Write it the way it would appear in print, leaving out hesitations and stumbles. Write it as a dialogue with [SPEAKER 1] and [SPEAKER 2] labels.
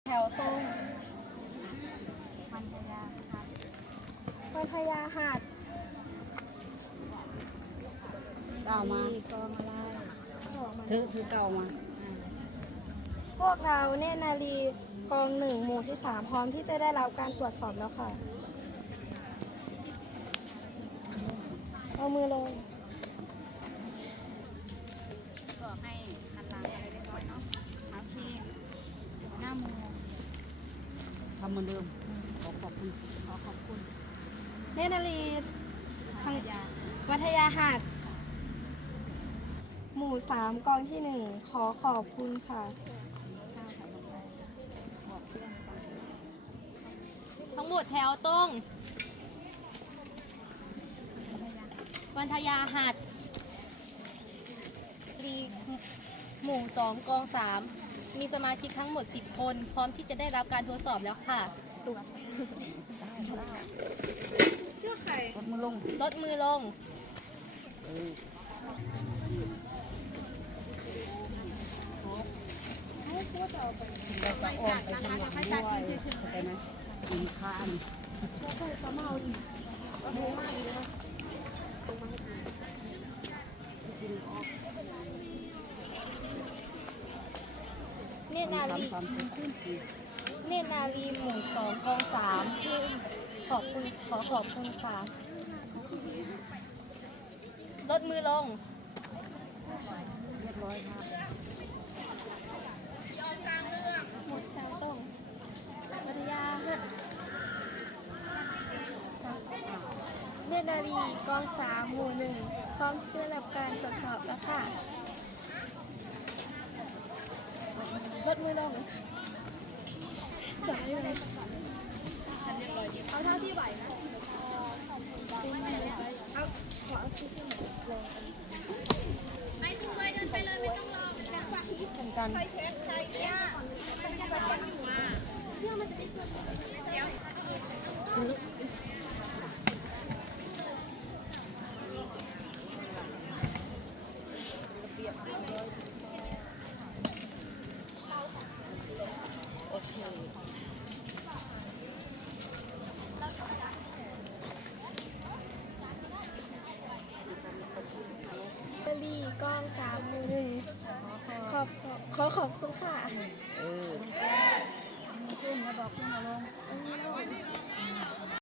[SPEAKER 1] แถวตรงพัทยาหาด
[SPEAKER 2] เก่ามา
[SPEAKER 1] กองอะไร
[SPEAKER 2] ถือเก่ามา
[SPEAKER 1] พวกเราเนตรนารีกองหนึ่งหมู่ที่3พร้อมที่จะได้รับการตรวจสอบแล้วค่ะเอามือลง
[SPEAKER 2] ก็ให้หันหลังอะไรได้ก่อนเนาะโอเคหน้ามือทำเหมือนเดิมขอขอบคุณ
[SPEAKER 1] เนตรนารีวัทยาหาดหมู่3กองที่1ขอขอบคุณค่ะ
[SPEAKER 3] ทั้งหมดแถวตรง วันทยาหัดรีหมู่2กอง3มีสมาชิกทั้งหมด10 คน พร้อมที่จะได้รับการทดสอบแล้วค่ะ
[SPEAKER 2] กดมือลง
[SPEAKER 3] ลดมือลง
[SPEAKER 2] เราจะอ้อมไปทางหลังด้วยเข้าใจไหมกินข้าม
[SPEAKER 3] เนตรนารีเนตรนารีหมู่2กอง3ที่ขอบคุณค่ะ ลดมือลง
[SPEAKER 2] เรียบร้อยครับ
[SPEAKER 1] หมดแถวตรงวัทยาหาดเนตรนารีกอง3หมู่1พร้อมที่จะได้รับการตรวจสอบแล้วค่ะลดมือลงจับได้เลยเอาเท่าที่ไหวนะเอาขอเอาที่ไหนลงไม่ทุกเลยเดินไปเลยไม่ต้องรอเหมือนกัน ลีกอง3หมู่1ขอบคุณค่ะ
[SPEAKER 2] ขึ้นมาบอกขึ้นมาลง
[SPEAKER 1] อันนี้ลง